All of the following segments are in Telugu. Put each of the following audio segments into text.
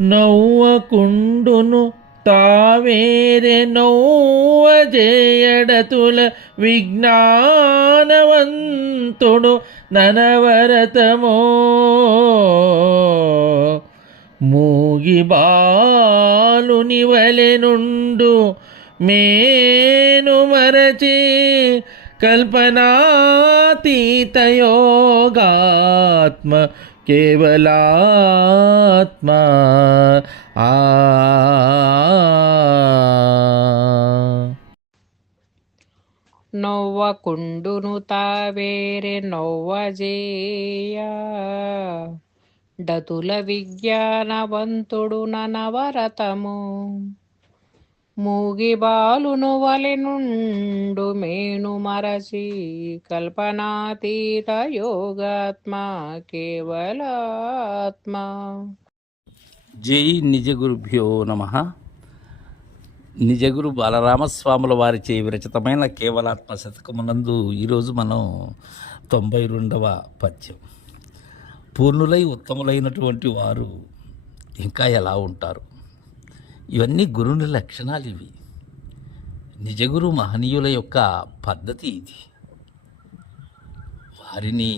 నవ్వకుండును తావేరే నవ్వజేయడతుల విజ్ఞానవంతుడు ననవరతమో మూగి బాలుని వలెనుండు మేను మరచి కల్పనాతీత యోగాత్మ కేవలాత్మ నవ్వకుండును తావేరే నవ్వజేయ డతుల విజ్ఞానవంతుడు నవరతము మూగి బాలును వలెనుండు మేను మరచి కల్పనాతీత యోగాత్మ కేవలాత్మ. జై నిజగురుభ్యో నమః. నిజగురు బాలరామస్వాముల వారిచే విరచితమైన కేవలాత్మ శతకమునందు ఈరోజు మనం 92వ పద్యం. పూర్ణులై ఉత్తములైనటువంటి వారు ఇంకా ఎలా ఉంటారు? ఇవన్నీ గురుని లక్షణాలు. ఇవి నిజగురు మహనీయుల యొక్క పద్ధతి. ఇది వారిని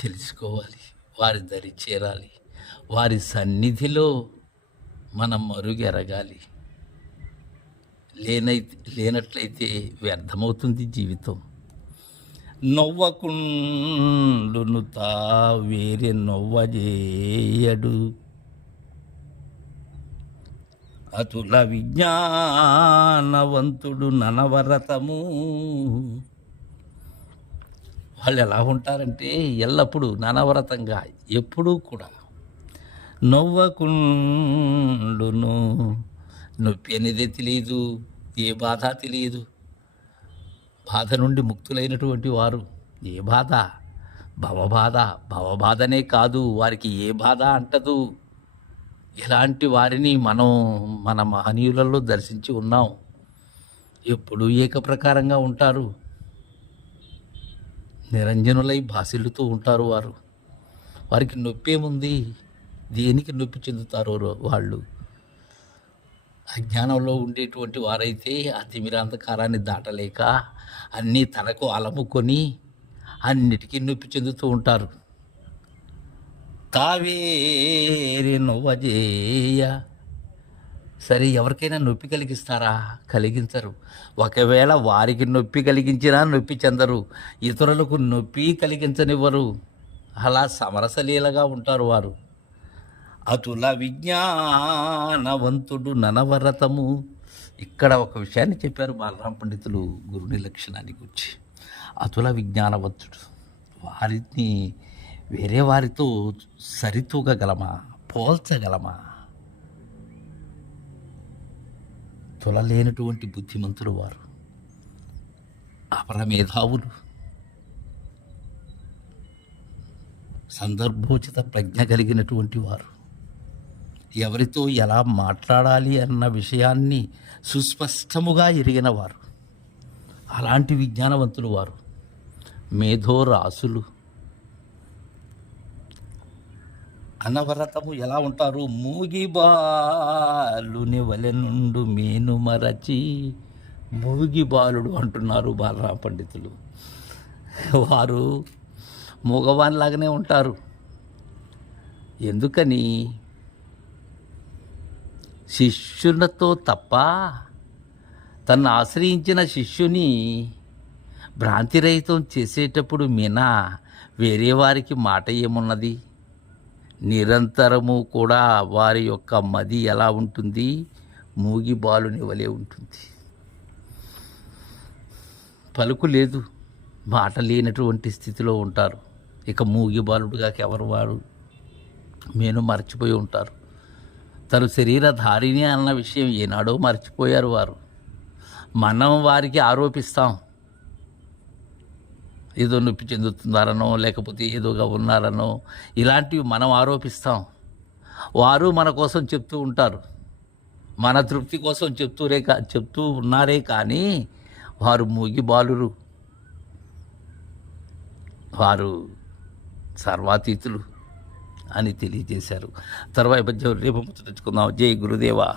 తెలుసుకోవాలి, వారి దరి చేరాలి, వారి సన్నిధిలో మనం మరుగెరగాలి. లేనట్లయితే వ్యర్థమవుతుంది జీవితం. నవ్వకుండును తా వేరే నవ్వజేయడు అతుల విజ్ఞానవంతుడు ననవరతము. వాళ్ళు ఎలా ఉంటారంటే ఎల్లప్పుడూ ననవరతంగా, ఎప్పుడూ కూడా నవ్వకుండును. నొప్పి అనేది తెలియదు, ఏ బాధ తెలియదు. బాధ నుండి ముక్తులైనటువంటి వారు ఏ బాధ? భవబాధ. భవబాధనే కాదు, వారికి ఏ బాధ అంటదు. ఇలాంటి వారిని మనం మన మహనీయులలో దర్శించి ఉన్నాం. ఎప్పుడూ ఏకప్రకారంగా ఉంటారు, నిరంజనులై భాసిల్లుతూ ఉంటారు. వారికి నొప్పి ఏముంది? దేనికి నొప్పి చెందుతారో వాళ్ళు? అజ్ఞానంలో ఉండేటువంటి వారైతే ఆ తిమిరాంధకారాన్ని దాటలేక అన్నీ తనకు అలముకొని అన్నిటికీ నొప్పి చెందుతూ ఉంటారు. తావేరే నవ్వజేయ. సరే, ఎవరికైనా నొప్పి కలిగిస్తారా? కలిగించరు. ఒకవేళ వారికి నొప్పి కలిగించినా నొప్పి చెందరు, ఇతరులకు నొప్పి కలిగించనివ్వరు. అలా సమరసలీలగా ఉంటారు వారు. అతుల విజ్ఞానవంతుడు ననవరతము. ఇక్కడ ఒక విషయాన్ని చెప్పారు బాలరామ పండితులు గురుని లక్షణాన్ని గురించి. అతుల విజ్ఞానవంతుడు. వారిని వేరే వారితో సరితూగగలమా? పోల్చగలమా? తులలేనటువంటి బుద్ధిమంతులు వారు, అపరమేధావులు, సందర్భోచిత ప్రజ్ఞ కలిగినటువంటి వారు. ఎవరితో ఎలా మాట్లాడాలి అన్న విషయాన్ని సుస్పష్టముగా ఎరిగినవారు. అలాంటి విజ్ఞానవంతులు వారు. మేధోరాసులు. అనవరతము ఎలా ఉంటారు? మూగి బాలుని వలెనుండు మేను మరచి. మూగి బాలుడు అంటున్నారు బాలరామ పండితులు. వారు మూగవానిలాగానే ఉంటారు. ఎందుకని? శిష్యులతో తప్ప తను ఆశ్రయించిన శిష్యుని భ్రాంతిరహితం చేసేటప్పుడు మీనా వేరే వారికి మాట ఏమున్నది? నిరంతరము కూడా వారి యొక్క మది ఎలా ఉంటుంది? మూగి బాలుని వలె ఉంటుంది. పలుకు లేదు, మాట లేనటువంటి స్థితిలో ఉంటారు. ఇక మూగి బాలుడుగా ఎవరు వారు? మేను మర్చిపోయి ఉంటారు. తను శరీరధారిణి అన్న విషయం ఏనాడో మర్చిపోయారు వారు. మనం వారికి ఆరోపిస్తాం, ఏదో నొప్పి చెందుతున్నారనో లేకపోతే ఏదోగా ఉన్నారనో, ఇలాంటివి మనం ఆరోపిస్తాం. వారు మన కోసం చెప్తూ ఉంటారు, మన తృప్తి కోసం చెప్తూ ఉన్నారే కానీ వారు మూగి బాలురు. వారు సర్వాతీతులు. అని తెలియజేశారు. తర్వాయి పద్యం రేపు ముచ్చటించుకుందాం. జై గురుదేవా.